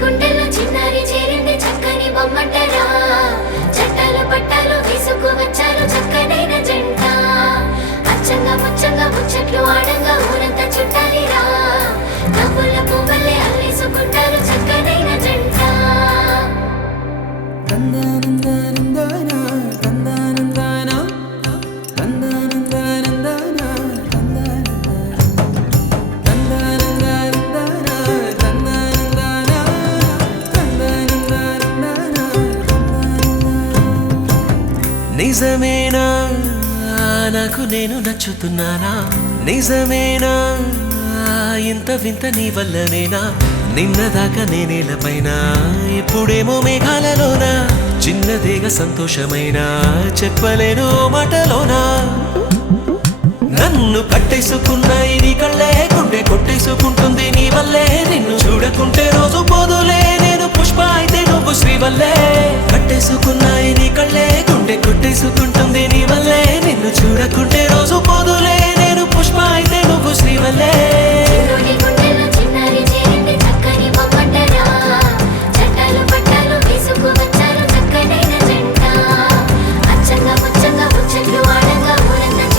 గుండెల్లో చిన్నారి చేరింది చక్కని బొమ్మంటరా చట్టాలు పట్టాలు తీసుకు వచ్చారు చక్కనైన జంట అచ్చంగా ముచ్చంగా ముచ్చట్లు ఆడంగా ఊరంతా చుట్టాలిరా నవ్వుల పువ్వులే అల్లేసుకుంటారు చక్కనైన జంట నిజమేనా నాకు నేను నచ్చుతున్నానా నిజమేనా ఇంత వింత నీ వల్లనేనా నిన్నదాకా నేనేలపైన ఇప్పుడేమో మేఘాలలోనా చిన్నదేగా సంతోషమైనా చెప్పలేను మాటలోనా నన్ను కట్టేసుకున్నాయి నీ కళ్ళే గుండె కొట్టేసుకుంటుంది నీ వల్లే నిన్ను చూడకుంటే రోజు పోదులే నేను పుష్ప అయితే నువ్వు శ్రీవల్లే కట్టేసుకున్నాయి నీ కళ్ళే గుండె కొట్టేసుకుంటుంది నీ వల్లే నిన్ను చూడకుంటే రోజు పోదులే